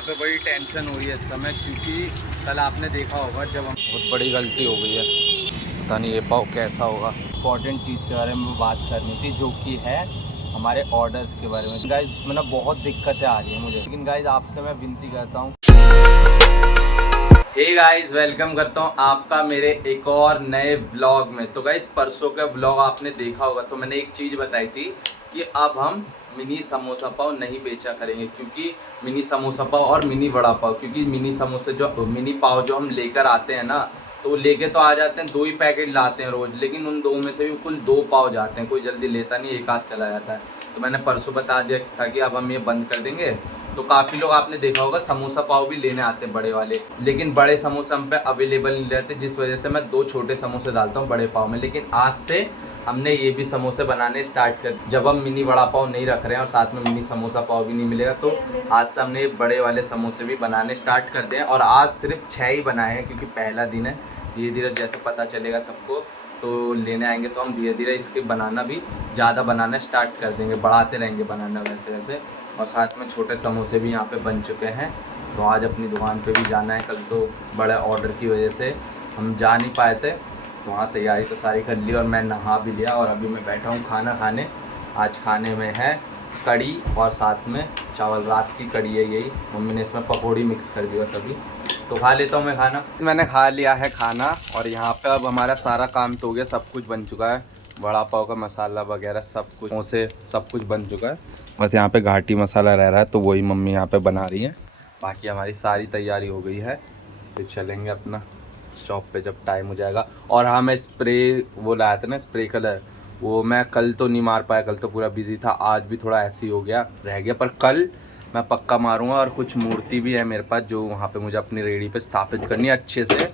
यहाँ पे बड़ी टेंशन हो रही है इस समय, क्योंकि कल आपने देखा होगा जब हम बहुत बड़ी गलती हो गई है। पता नहीं ये पाव कैसा होगा। इम्पॉर्टेंट चीज़ के बारे में बात करनी थी, जो कि है हमारे ऑर्डर्स के बारे में। गाइज इसमें ना बहुत दिक्कतें आ रही हैं मुझे, लेकिन गाइज आपसे मैं विनती करता हूँ, हे गाइज वेलकम करता हूँ आपका मेरे एक और नए व्लॉग में। तो गाइज परसों का व्लॉग आपने देखा होगा, तो मैंने एक चीज़ बताई थी कि अब हम मिनी समोसा पाव नहीं बेचा करेंगे, क्योंकि मिनी समोसा पाव और मिनी वड़ा पाव, क्योंकि मिनी समोसे जो मिनी पाव जो हम लेकर आते हैं ना, तो लेके तो आ जाते हैं, 2 ही पैकेट लाते हैं रोज़, लेकिन उन 2 में से भी कुल 2 पाव जाते हैं, कोई जल्दी लेता नहीं, एक आध चला जाता है। तो मैंने परसों बता दिया था कि अब हम ये बंद कर देंगे। तो काफ़ी लोग आपने देखा होगा समोसा पाव भी लेने आते हैं बड़े वाले, लेकिन बड़े समोसे हम पे अवेलेबल नहीं रहते, जिस वजह से मैं 2 छोटे समोसे डालता हूँ बड़े पाव में। लेकिन आज से हमने ये भी समोसे बनाने स्टार्ट कर, जब हम मिनी वड़ा पाव नहीं रख रहे हैं और साथ में मिनी समोसा पाव भी नहीं मिलेगा, तो आज से हमने बड़े वाले समोसे भी बनाने स्टार्ट कर दिए हैं। और आज सिर्फ 6 ही बनाए हैं, क्योंकि पहला दिन है। धीरे धीरे जैसे पता चलेगा सबको तो लेने आएंगे, तो हम धीरे धीरे इसके बनाना भी ज़्यादा बनाना स्टार्ट कर देंगे, बढ़ाते रहेंगे बनाना वैसे वैसे। और साथ में छोटे समोसे भी यहाँ पे बन चुके हैं। तो आज अपनी दुकान पे भी जाना है, कल तो बड़े ऑर्डर की वजह से हम जा नहीं पाए थे, तो वहाँ तैयारी तो सारी कर ली और मैं नहा भी लिया। और अभी मैं बैठा हूँ खाना खाने। आज खाने में है कड़ी और साथ में चावल, रात की कड़ी है यही, मम्मी ने इसमें पकौड़ी मिक्स कर दिया सभी। तो खा लेता हूँ मैं खाना। मैंने खा लिया है खाना और यहाँ पे अब हमारा सारा काम तो हो गया, सब कुछ बन चुका है। वड़ा पाव का मसाला वगैरह सब कुछ से सब कुछ बन चुका है, बस यहाँ पे घाटी मसाला रह रहा है, तो वही मम्मी यहाँ पे बना रही है। बाकी हमारी सारी तैयारी हो गई है, फिर चलेंगे अपना शॉप पे जब टाइम हो जाएगा। और हाँ, मैं स्प्रे वो लाया था ना, स्प्रे कलर, वो मैं कल तो नहीं मार पाया, कल तो पूरा बिजी था। आज भी थोड़ा ऐसे ही हो गया, रह गया, पर कल मैं पक्का मारूंगा। और कुछ मूर्ति भी है मेरे पास, जो वहाँ पे मुझे अपनी रेडी पे स्थापित करनी है अच्छे से,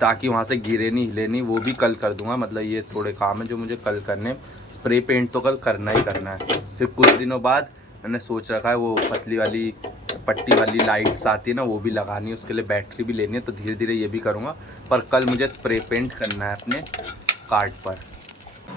ताकि वहाँ से गिरे नहीं हिले नहीं, वो भी कल कर दूंगा। मतलब ये थोड़े काम है जो मुझे कल करने। स्प्रे पेंट तो कल करना ही करना है। फिर कुछ दिनों बाद मैंने सोच रखा है वो पतली वाली पट्टी वाली लाइट्स आती है ना, वो भी लगानी है, उसके लिए बैटरी भी लेनी है, तो धीरे धीरे ये भी करूँगा। पर कल मुझे स्प्रे पेंट करना है अपने कार्ड पर।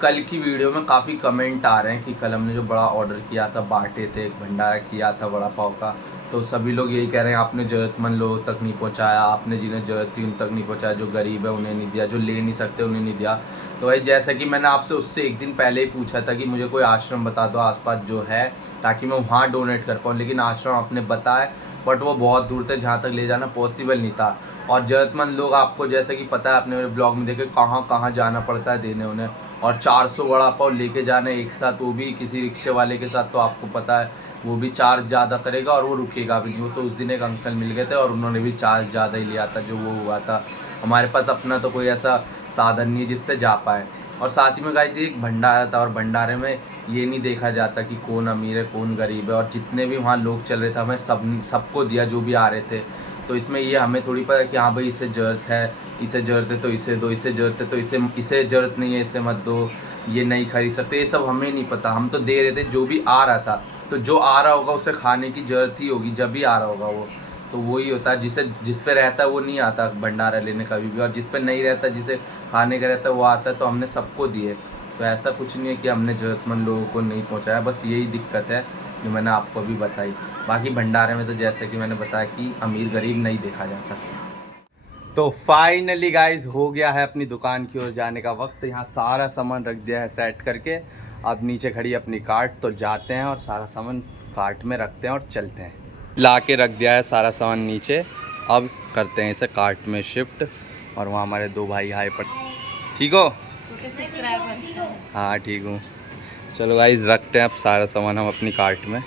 कल की वीडियो में काफ़ी कमेंट आ रहे हैं कि कल हमने जो बड़ा ऑर्डर किया था, बांटे थे, एक भंडारा किया था वड़ा पाव का, तो सभी लोग यही कह रहे हैं आपने ज़रूरतमंद लोगों तक नहीं पहुंचाया, आपने जिन्हें ज़रूरत थी उन तक नहीं पहुंचाया, जो गरीब है उन्हें नहीं दिया, जो ले नहीं सकते उन्हें नहीं दिया। तो भाई जैसा कि मैंने आपसे उससे एक दिन पहले ही पूछा था कि मुझे कोई आश्रम बता दो आसपास जो है, ताकि मैं वहाँ डोनेट कर पाऊँ, लेकिन आश्रम आपने बताया बट वो बहुत दूर तक, जहाँ तक ले जाना पॉसिबल नहीं था। और ज़रूरतमंद लोग आपको जैसे कि पता है, आपने मेरे ब्लॉग में देखे कहाँ कहाँ जाना पड़ता है देने उन्हें। और 400 वड़ा पाव लेके जाना एक साथ, वो भी किसी रिक्शे वाले के साथ, तो आपको पता है वो भी चार्ज ज़्यादा करेगा और वो रुकेगा भी नहीं। वो तो उस दिन एक अंकल मिल गए थे और उन्होंने भी चार्ज ज़्यादा ही लिया था जो वो हुआ था। हमारे पास अपना तो कोई ऐसा साधन नहीं है जिससे जा पाए। और साथ ही में गाइस एक भंडारा था, और भंडारे में ये नहीं देखा जाता कि कौन अमीर है कौन गरीब है। और जितने भी वहाँ लोग चल रहे थे, हमें सबको दिया जो भी आ रहे थे। तो इसमें ये हमें थोड़ी पता कि हाँ भाई इसे ज़रूरत है, इसे ज़रूरत है तो इसे दो, इसे ज़रूरत है तो इसे ज़रूरत नहीं है इसे मत दो, ये नहीं खरीद सकते, ये सब हमें नहीं पता। हम तो दे रहे थे जो भी आ रहा था। तो जो आ रहा होगा उसे खाने की ज़रूरत ही होगी, जब भी आ रहा होगा वो। तो वही होता है, जिस पे रहता है वो नहीं आता भंडारा लेने कभी भी, और जिस पे नहीं रहता, जिसे खाने का रहता है वो आता है। तो हमने सबको दिए, तो ऐसा कुछ नहीं है कि हमने ज़रूरतमंद लोगों को नहीं पहुंचाया, बस यही दिक्कत है जो मैंने आपको अभी बताई। बाकी भंडारे में तो जैसे कि मैंने बताया कि अमीर गरीब नहीं देखा जाता। तो फाइनली गाइज हो गया है अपनी दुकान की ओर जाने का वक्त। यहाँ सारा सामान रख दिया है सेट करके। अब नीचे खड़ी है अपनी कार्ट, तो जाते हैं और सारा सामान कार्ट में रखते हैं और चलते हैं। ला के रख दिया है सारा सामान नीचे, अब करते हैं इसे कार्ट में शिफ्ट। और वहाँ हमारे 2 भाई हाई पर, ठीक हो? हाँ ठीक हूँ। चलो गाइज रखते हैं अब सारा सामान हम अपनी कार्ट में।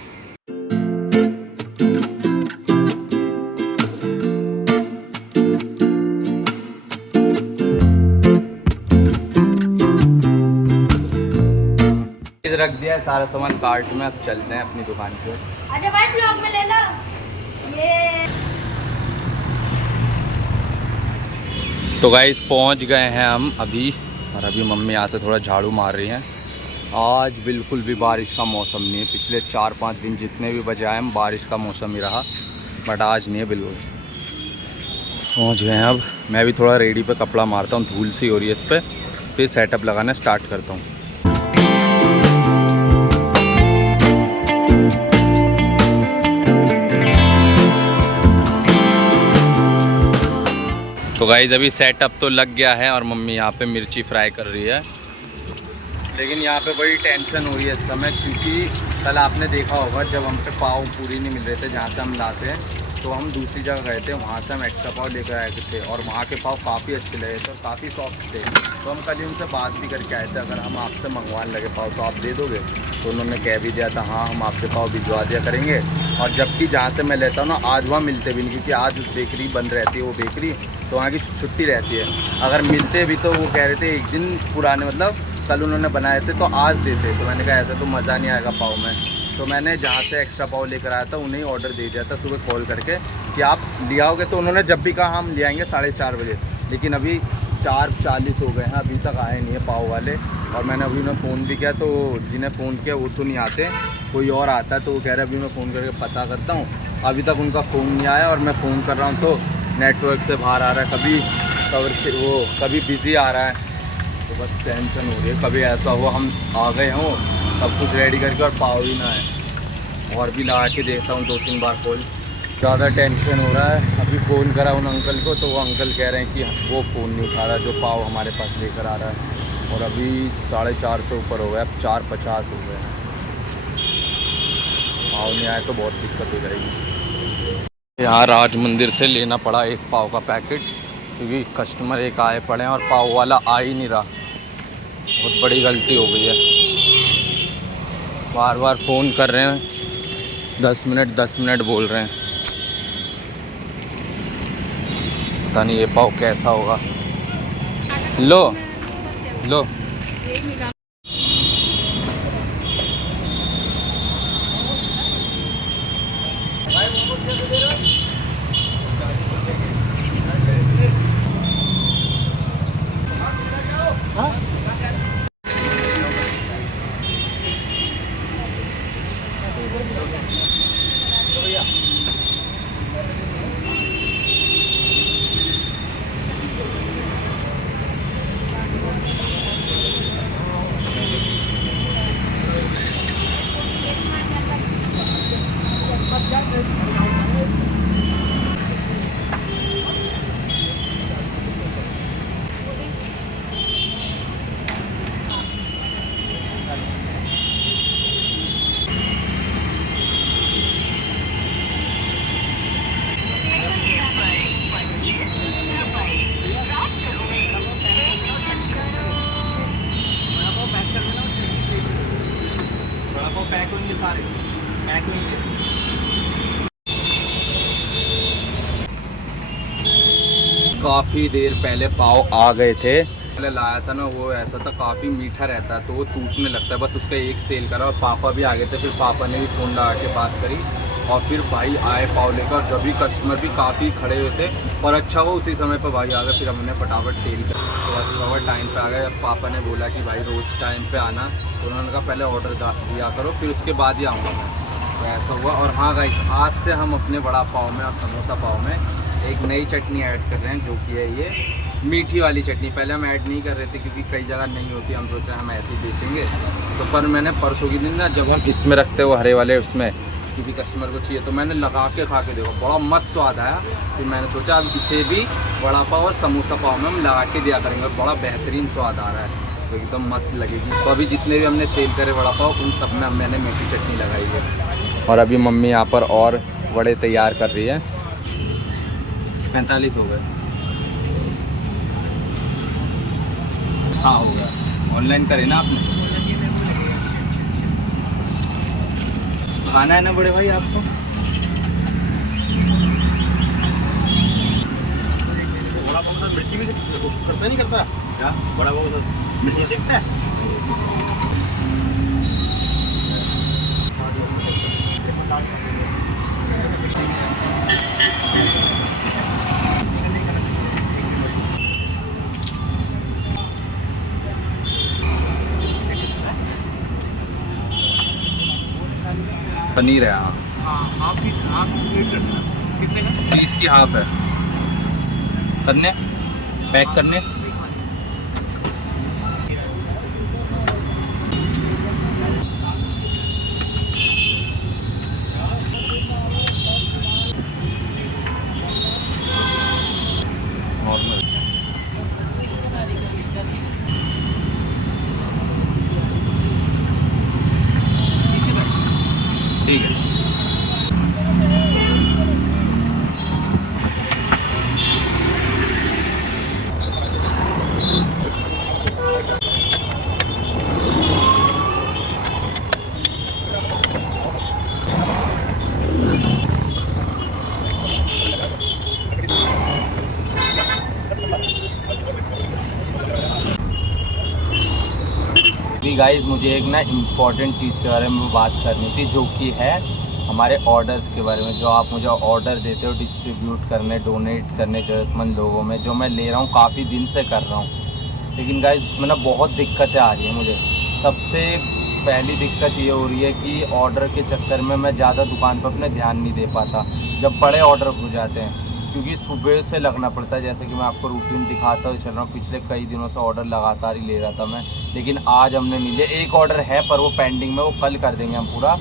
रख दिया है सारा सामान कार्ट में, अब चलते हैं अपनी दुकान पे। अच्छा भाई ब्लॉग में ले लो ये। तो गाइस पहुंच गए हैं हम अभी, और अभी मम्मी यहाँ से थोड़ा झाड़ू मार रही हैं। आज बिल्कुल भी बारिश का मौसम नहीं है, पिछले 4-5 दिन जितने भी बजे आए हम बारिश का मौसम ही रहा, बट आज नहीं है बिल्कुल। पहुंच गए हैं अब। मैं भी थोड़ा रेडी पे कपड़ा मारता हूँ, धूल सी हो रही है इस पर, फिर सेटअप लगाना स्टार्ट करता हूँ। तो गाइस अभी सेटअप तो लग गया है और मम्मी यहाँ पे मिर्ची फ्राई कर रही है, लेकिन यहाँ पे बड़ी टेंशन हो रही है इस समय, क्योंकि कल आपने देखा होगा जब हम पे पाव पूरी नहीं मिल रहे थे जहाँ से हम लाते हैं, तो हम दूसरी जगह गए थे, वहाँ से हम एक्स्ट्रा पाव लेकर आए थे और वहाँ के पाव काफ़ी अच्छे लगे थे और काफ़ी सॉफ्ट थे। तो हम कल उनसे बात भी करके आए थे, अगर हम आपसे मंगवाने लगे पाव तो आप दे दोगे? तो उन्होंने कह भी दिया था हाँ हम आपके पाव भिजवा दिया करेंगे। और जबकि जहाँ से मैं लेता हूँ ना आज वहाँ मिलते भी नहीं, क्योंकि आज उस बेकरी बंद रहती है वो बेकरी, तो वहाँ की छुट्टी रहती है। अगर मिलते भी तो वो कह रहे थे एक दिन पुराने, मतलब कल उन्होंने बनाए थे तो आज देते। तो मैंने कहा ऐसा तो मज़ा नहीं आएगा पाव में, तो मैंने जहाँ से एक्स्ट्रा पाव लेकर आया था उन्हें ऑर्डर दे दिया था सुबह कॉल करके कि आप ले आओगे। तो उन्होंने जब भी कहा हम ले आएंगे 4:30 बजे, लेकिन अभी 4:40 हो गए हैं, अभी तक आए नहीं है पाव वाले। और मैंने अभी उन्हें फ़ोन भी किया, तो जिन्हें फ़ोन किया वो तो नहीं आते, कोई और आता है। तो वो कह रहे अभी मैं फ़ोन करके पता करता हूँ, अभी तक उनका फ़ोन नहीं आया। और मैं फ़ोन कर रहा हूँ तो नेटवर्क से बाहर आ रहा है, कभी कवर से वो कभी बिज़ी आ रहा है। तो बस टेंशन हो रही है, कभी ऐसा हो हम आ गए हों सब कुछ रेडी करके और पाव ही ना है। और भी लगा के देखता हूँ 2-3 बार कॉल, ज़्यादा टेंशन हो रहा है। अभी फ़ोन करा उन अंकल को, तो वो अंकल कह रहे हैं कि वो फ़ोन नहीं उठा रहा जो पाव हमारे पास लेकर आ रहा है। और अभी 4:30 से ऊपर हो गया, अब 4:50 हो गए हैं, पाव नहीं आए तो बहुत दिक्कत हो जाएगी। यहाँ राज मंदिर से लेना पड़ा एक पाव का पैकेट, क्योंकि कस्टमर एक आए पड़े हैं और पाव वाला आ ही नहीं रहा। बहुत बड़ी गलती हो गई है, बार बार फ़ोन कर रहे हैं, 10 मिनट बोल रहे हैं। पता नहीं ये पाव कैसा होगा। लो लो काफ़ी देर पहले पाव आ गए थे। पहले लाया था ना वो ऐसा था, काफ़ी मीठा रहता है तो वो टूटने लगता है। बस उसका एक सेल करा और पापा भी आ गए थे, फिर पापा ने भी फ़ोन लगा के बात करी और फिर भाई आए पाव लेकर। जब भी कस्टमर भी काफ़ी खड़े हुए थे और अच्छा वो उसी समय पर भाई आ गए, फिर हमने फटाफट सेल कर तो अच्छा हुआ टाइम पे आ गए। जब पापा ने बोला कि भाई रोज़ टाइम पे आना, तो उन्होंने कहा पहले ऑर्डर दिया करो फिर उसके बाद ही आऊँगा मैं। तो ऐसा हुआ। और हाँ गाइस, आज से हम अपने बड़ा पाव में और समोसा पाव में एक नई चटनी ऐड कर रहे हैं, जो कि है ये मीठी वाली चटनी। पहले हम ऐड नहीं कर रहे थे क्योंकि कई जगह नहीं होती, हम सोच रहे हैं हम ऐसे ही बेचेंगे। तो पर मैंने परसों की दिन ना जब हम इसमें रखते हो हरे वाले, उसमें किसी कस्टमर को चाहिए तो मैंने लगा के खा के देखो, बड़ा मस्त स्वाद आया। फिर मैंने सोचा अब इसे भी बड़ा पाव और समोसा पाव में हम लगा के दिया करेंगे, बड़ा बेहतरीन स्वाद आ रहा है, तो एकदम मस्त लगेगी। तो अभी जितने भी हमने सेल करे बड़ा पाव उन सब में मैंने मीठी चटनी लगाई है। और अभी मम्मी यहाँ पर और बड़े तैयार कर रही है। 45 हो गए। हाँ हो गया, ऑनलाइन करे ना आपने? खाना है ना बड़े भाई आपको? बड़ा पाव मिर्ची भी करता नहीं करता क्या? बड़ा पाव मिर्ची सेकता है। पनीर है हाफ पीस कितने का? 30 की हाफ है। करने पैक करने नॉर्मल गाइस मुझे एक ना इम्पॉर्टेंट चीज़ के बारे में बात करनी थी, जो कि है हमारे ऑर्डर्स के बारे में। जो आप मुझे ऑर्डर देते हो डिस्ट्रीब्यूट करने, डोनेट करने ज़रूरतमंद लोगों में, जो मैं ले रहा हूँ काफ़ी दिन से कर रहा हूँ, लेकिन गाइस उसमें ना बहुत दिक्कतें आ रही हैं मुझे। सबसे पहली दिक्कत ये हो रही है कि ऑर्डर के चक्कर में मैं ज़्यादा दुकान पर अपने ध्यान नहीं दे पाता जब बड़े ऑर्डर हो जाते हैं, क्योंकि सुबह से लगना पड़ता है। जैसे कि मैं आपको रूटीन दिखाता हुआ चल रहा हूँ, पिछले कई दिनों से ऑर्डर लगातार ही ले रहा था मैं, लेकिन आज हमने नहीं लिया। एक ऑर्डर है पर वो पेंडिंग में, वो कल कर देंगे हम पूरा,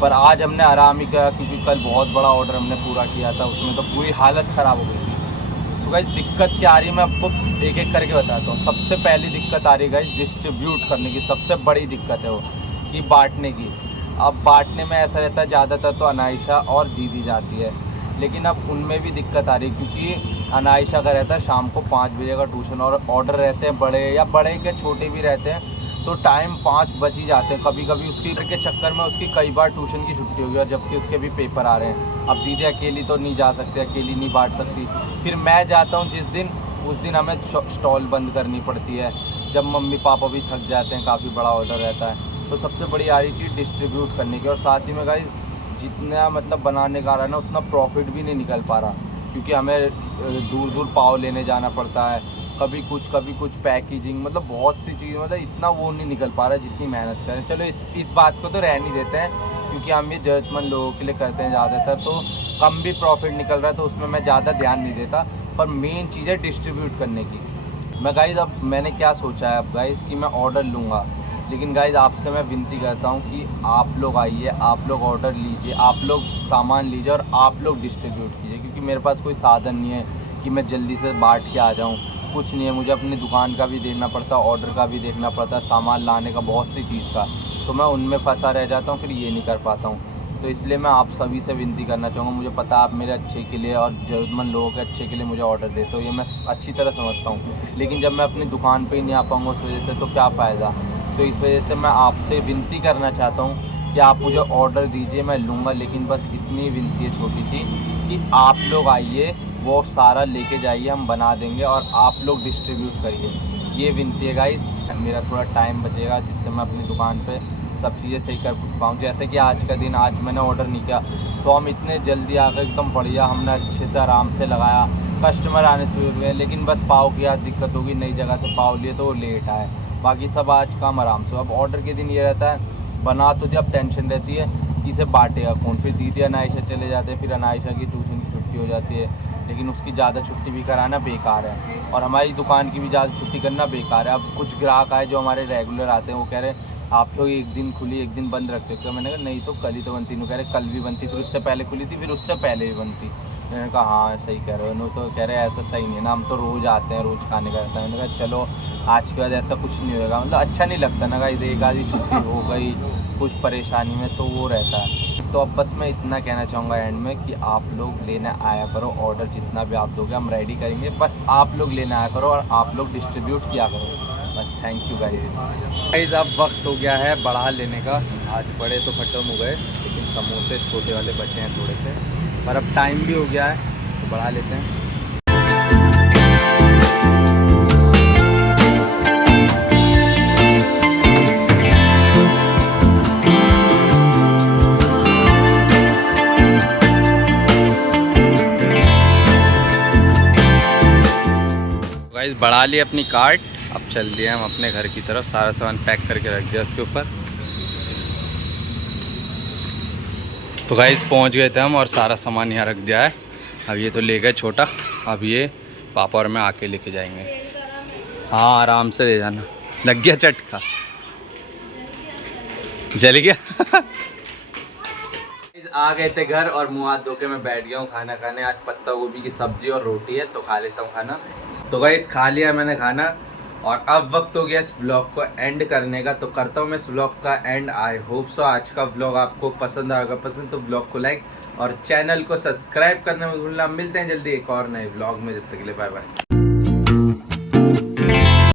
पर आज हमने आराम ही किया क्योंकि कल बहुत बड़ा ऑर्डर हमने पूरा किया था, उसमें तो पूरी हालत ख़राब हो गई थी। तो गाइस दिक्कत क्या आ रही है मैं आपको एक एक करके बताता हूँ। सबसे पहली दिक्कत आ रही है गाइस डिस्ट्रीब्यूट करने की, सबसे बड़ी दिक्कत है वो कि बांटने की। अब बांटने में ऐसा रहता है ज़्यादातर तो अनायशा और दीदी जाती है, लेकिन अब उनमें भी दिक्कत आ रही है क्योंकि अनायशा का रहता है शाम को 5 बजे का ट्यूशन, और ऑर्डर रहते हैं बड़े या बड़े के छोटे भी रहते हैं, तो टाइम 5 बज ही जाते हैं। कभी कभी उसकी के चक्कर में उसकी कई बार ट्यूशन की छुट्टी हो गई, और जबकि उसके भी पेपर आ रहे हैं। अब दीदी अकेली तो नहीं जा सकती, अकेली नहीं बांट सकती। फिर मैं जाता हूँ जिस दिन, उस दिन हमें स्टॉल बंद करनी पड़ती है, जब मम्मी पापा भी थक जाते हैं, काफ़ी बड़ा ऑर्डर रहता है। तो सबसे बड़ी आ रही चीज़ डिस्ट्रीब्यूट करने की, और साथ ही में गाइस जितना मतलब बनाने का आ रहा है ना, उतना प्रॉफिट भी नहीं निकल पा रहा, क्योंकि हमें दूर दूर पाव लेने जाना पड़ता है, कभी कुछ पैकेजिंग, मतलब बहुत सी चीज़, मतलब इतना वो नहीं निकल पा रहा जितनी मेहनत करें। चलो इस बात को तो रहने देते हैं, क्योंकि हम ये ज़रूरतमंद लोगों के लिए करते हैं ज़्यादातर, तो कम भी प्रॉफिट निकल रहा है, तो उसमें मैं ज़्यादा ध्यान नहीं देता। पर मेन चीज़ है डिस्ट्रीब्यूट करने की। मैं गाइज़ अब मैंने क्या सोचा है अब गाइज़ कि मैं ऑर्डर लूँगा, लेकिन गाइज़ आपसे मैं विनती करता हूँ कि आप लोग आइए, आप लोग ऑर्डर लीजिए, आप लोग सामान लीजिए और आप लोग डिस्ट्रीब्यूट कीजिए, क्योंकि मेरे पास कोई साधन नहीं है कि मैं जल्दी से बांट के आ जाऊँ। कुछ नहीं है, मुझे अपनी दुकान का भी देखना पड़ता है, ऑर्डर का भी देखना पड़ता है, सामान लाने का, बहुत सी चीज़ का, तो मैं उनमें फंसा रह जाता हूँ, फिर ये नहीं कर पाता हूँ। तो इसलिए मैं आप सभी से विनती करना चाहूँगा। मुझे पता है आप मेरे अच्छे के लिए और ज़रूरतमंद लोगों के अच्छे के लिए मुझे ऑर्डर देते हो, ये मैं अच्छी तरह समझता हूँ, लेकिन जब मैं अपनी दुकान पे ही नहीं आ पाऊँगा उस वजह से, तो क्या फ़ायदा। तो इस वजह से मैं आपसे विनती करना चाहता हूँ कि आप मुझे ऑर्डर दीजिए, मैं लूँगा, लेकिन बस इतनी विनती है छोटी सी कि आप लोग आइए, वो सारा लेके जाइए, हम बना देंगे, और आप लोग डिस्ट्रीब्यूट करिए। ये विनती है गाइस। मेरा थोड़ा टाइम बचेगा जिससे मैं अपनी दुकान पे सब चीज़ें सही कर पाऊँ। जैसे कि आज का दिन, आज मैंने ऑर्डर नहीं किया, तो हम इतने जल्दी आ गए, एकदम बढ़िया, हमने अच्छे से आराम से लगाया, कस्टमर आने शुरू हुए, लेकिन बस पाव की आज दिक्कत होगी, नई जगह से पाव लिए तो वो लेट आए, बाकी सब आज काम आराम से। अब ऑर्डर के दिन ये रहता है, बना तो जब टेंशन रहती है कि इसे बांटेगा कौन। फिर दीदी अनायशा चले जाते हैं, फिर अनायशा की ट्यूशन की छुट्टी हो जाती है, लेकिन उसकी ज़्यादा छुट्टी भी कराना बेकार है, और हमारी दुकान की भी ज़्यादा छुट्टी करना बेकार है। अब कुछ ग्राहक आए जो हमारे रेगुलर आते हैं, वो कह रहे हैं आप लोग एक दिन खुली एक दिन बंद रखते हो। मैंने कहा नहीं, तो कल ही तो बनती। वो कह रहे कल भी बनती, फिर उससे पहले खुली थी, फिर उससे पहले भी बनती। मैंने कहा हाँ सही कह रहे हो। नो तो कह रहे ऐसा सही नहीं है ना, हम तो रोज़ आते हैं, रोज़ खाने का रहता है। मैंने कहा चलो आज के बाद ऐसा कुछ नहीं होगा, मतलब अच्छा नहीं लगता ना गाइस, एक आधी छुट्टी हो गई कुछ परेशानी में तो वो रहता है। तो अब बस मैं इतना कहना चाहूँगा एंड में कि आप लोग लेने आया करो, ऑर्डर जितना भी आप दोगे हम रेडी करेंगे, बस आप लोग लेने आया करो और आप लोग डिस्ट्रीब्यूट किया करो, बस। Thank you guys. अब वक्त हो गया है बढ़ा लेने का। आज बड़े तो खत्म हो गए, लेकिन समोसे छोटे वाले बचे हैं थोड़े से, पर अब टाइम भी हो गया है तो बढ़ा लेते हैं। गाइस बढ़ा ली अपनी कार्ट, अब चल दिए हम अपने घर की तरफ। सारा सामान पैक करके रख दिया उसके ऊपर। तो गाइस पहुंच गए थे हम और सारा सामान यहाँ रख दिया है। अब ये तो ले गए छोटा, अब ये पापा और मैं आके लेके जाएंगे। हाँ आराम से ले जाना। लग गया चटका, जल गया। आ गए थे घर और मुँह हाथ धो के मैं बैठ गया हूँ खाना खाने। आज पत्ता गोभी की सब्जी और रोटी है, तो खा लेता हूँ खाना। तो गाइस खा लिया मैंने खाना और अब वक्त हो गया इस ब्लॉग को एंड करने का। तो करता हूँ मैं इस ब्लॉग का एंड। आई होप सो आज का ब्लॉग आपको पसंद आएगा। पसंद तो ब्लॉग को लाइक और चैनल को सब्सक्राइब करने में भूलना। मिलते हैं जल्दी एक और नए ब्लॉग में, जब तक के लिए बाय बाय।